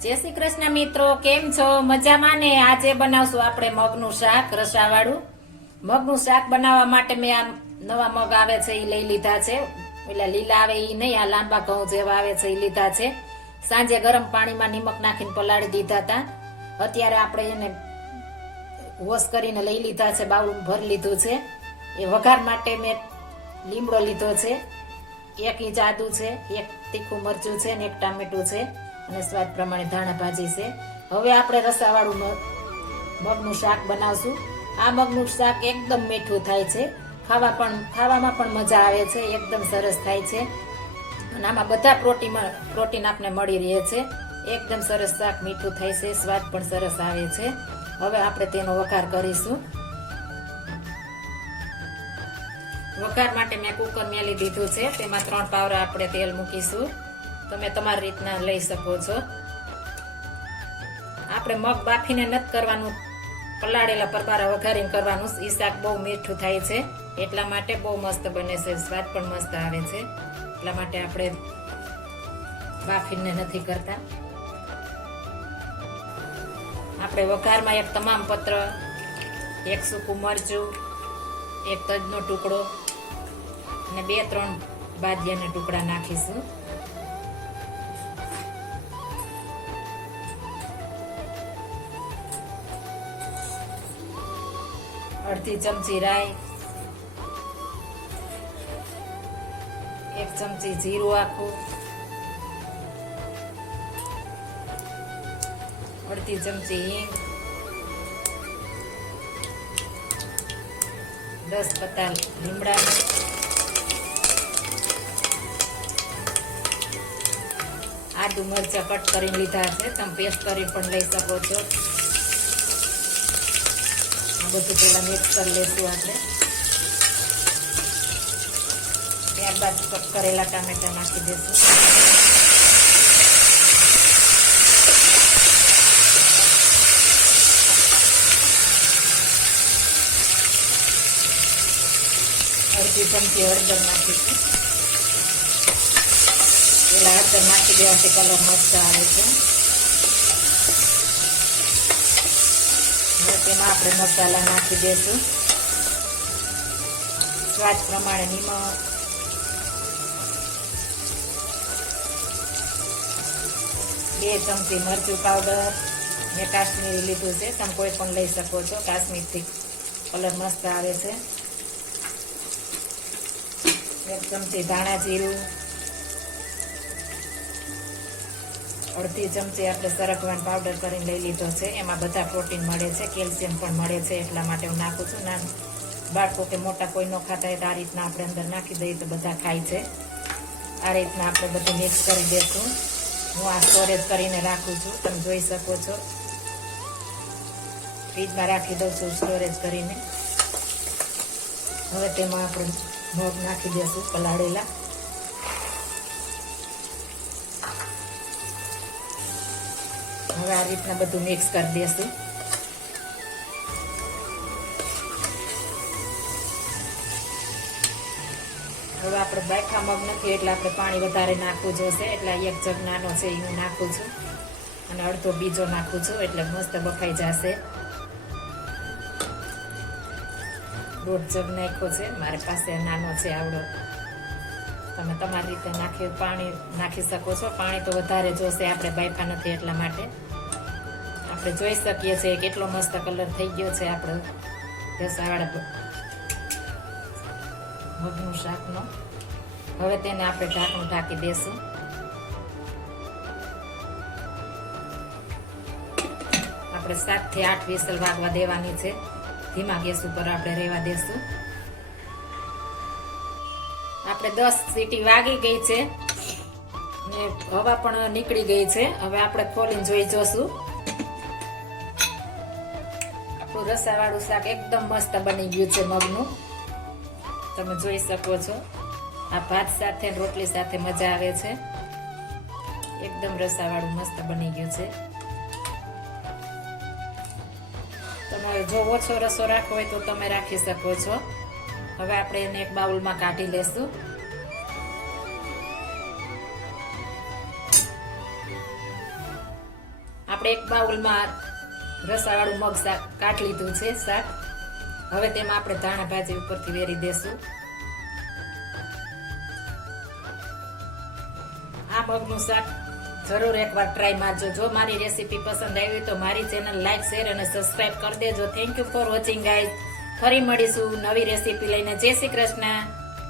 જય શ્રી કૃષ્ણ મિત્રો, કેમ છો? મજામાં ને? આજે બનાવશું આપણે મગનું શાક, રસાવાળું. મગનું શાક બનાવવા માટે મેં આ નવા મગ આવે છે એ લઈ લીધા છે. એટલે લીલા આવે એ નહીં, આ લાંબા ઘઉં જેવા આવે છે એ લીધા છે. સાંજે ગરમ પાણીમાં નિમક નાખીને પલાળી દીધા હતા અત્યારે આપણે એને વોશ કરીને લઈ લીધા છે બાવળું ભરી લીધું છે. એ વઘાર માટે મેં લીમડો લીધો છે. એક ઇંચ આદુ છે, એક તીખું મરચું છે ને એક ટામેટું છે. અને સ્વાદ પ્રમાણે ધાણા ભાજી છે. હવે આપણે રસાવાળું મગ- મગનું શાક બનાવશું. આ મગનું શાક એકદમ મીઠું થાય છે. ખાવા પણ, ખાવામાં પણ મજા આવે છે. એકદમ સરસ થાય છે. અને આમાં બધા પ્રોટીન પ્રોટીન આપને મળી રહે છે. એકદમ સરસ શાક મીઠું થાય છે. સ્વાદ પણ સરસ આવે છે. હવે આપણે તેનો વઘાર કરીશું. વઘાર માટે મેં કુકર મેલી દીધું છે. તેમાં ત્રણ પાવરા આપણે તેલ મૂકીશું. તમે તમારી રીતના લઈ શકો છો. આપણે મગ બાફીને નથી કરવાનું. પલાળેલા પરપારા વઘારીને કરવાનું. એ શાક બહુ મીઠું થાય છે. એટલા માટે બહુ મસ્ત બને છે. સ્વાદ પણ મસ્ત આવે છે. એટલા માટે આપણે બાફીને નથી કરતા. આપણે વઘારમાં એક તમામ પત્ર, એક સૂકું મરચું, એક તજનો ટુકડો અને બે, ત્રણ બાદિયાના ટુકડા નાખીશું. અડધી ચમચી રાઈ, એક ચમચી જીરું આખું, અડધી ચમચી હિંગ, દસ પત્તા લીમડા, આદુ મરચા કટ કરીને લીધા છે. તમે પેસ્ટ કરી પણ લઈ શકો છો. બધું પેલા મિક્સ કરી લેશું આપણે ત્યારબાદ કટ કરેલા ટામેટા નાખી દઈશું અડધી ચમચી હળદર નાખીશું પેલા હળદર નાખી દેવાથી કલર મસ્ત આવે છે હવે તેમાં આપણે મસાલા નાખી દઈશું સ્વાદ પ્રમાણે નિમક. બે ચમચી મરચું પાવડર મેં કાશ્મીરી લીધું છે. તમે કોઈ પણ લઈ શકો છો, કાશ્મીરથી કલર મસ્ત આવે છે. એક ચમચી ધાણા જીરું. અડધી ચમચી આપણે સરગવાન પાવડર કરીને લઈ લીધો છે. એમાં બધા પ્રોટીન મળે છે કેલ્શિયમ પણ મળે છે, એટલા માટે હું નાખું છું. ના બાળકો કે મોટા કોઈ ન ખાતા હોય તો આ રીતના આપણે અંદર નાખી દઈએ તો બધા ખાય છે. આ રીતના આપણે બધું મિક્સ કરી દઈશું હું આ સ્ટોરેજ કરીને રાખું છું. તમે જોઈ શકો છો. ફ્રીજમાં રાખી દઉં છું સ્ટોરેજ કરીને. હવે તેમાં આપણે મગ નાખી દઈશું પલાળેલા. હવે આ રીતના બધું મિક્સ કરી દઈશું હવે આપણે બેઠા મગ નથી, એટલે આપણે પાણી વધારે નાખવું જોશે. એટલે એક જગ નાનો છે એ હું નાખું છું. અને અડધો બીજો નાખું છું, એટલે મસ્ત બફાઈ જશે. દોઢ જગ નાખ્યો છે, મારી પાસે નાનો છે આવડો. તમે તમારી રીતે નાખી, પાણી નાખી શકો છો. પાણી તો વધારે જોશે, આપણે બાયફા નથી એટલા માટે. આપણે જોઈ શકીએ છીએ કેટલો મસ્ત કલર થઈ ગયો છે આપણો. રસાવાળા મગનું શાકનો. હવે તેને આપણે ઢાંકણું ઢાંકી દેશું. આપણે સાતથી આઠ વિસલ વાગવા દેવાની છે. ધીમા ગેસ ઉપર આપણે રહેવા દેશું. આપણે દસ સીટી વાગી ગઈ છે. ને હવા પણ નીકળી ગઈ છે. હવે આપણે ખોલીને જોઈ જોશું. રસાવાળું શાક એકદમ મસ્ત બની ગયું છે મગનું. તમે જોઈ શકો છો. આ ભાત સાથે રોટલી સાથે મજા આવે છે. એકદમ રસાવાળું મસ્ત બની ગયું છે. તમારે જો ઓછો રસો રાખવો હોય તો તમે રાખી શકો છો. હવે આપણે એને એક બાઉલમાં કાઢી લેશું. આપણે એક બાઉલમાં રસાવાળું મગ શાક કાઢ લીધું છે શાક. હવે તેમાં આપણે ધાણા ભાજી ઉપરથી વેરી દેશું. આ મગનું શાક જરૂર એકવાર ટ્રાય મારજો. જો મારી રેસીપી પસંદ આવી હોય તો મારી ચેનલ લાઈક શેર અને સબસ્ક્રાઇબ કરી દેજો. Thank you for watching guys ફરી મળીશું નવી રેસીપી લઈને. જય શ્રી કૃષ્ણ.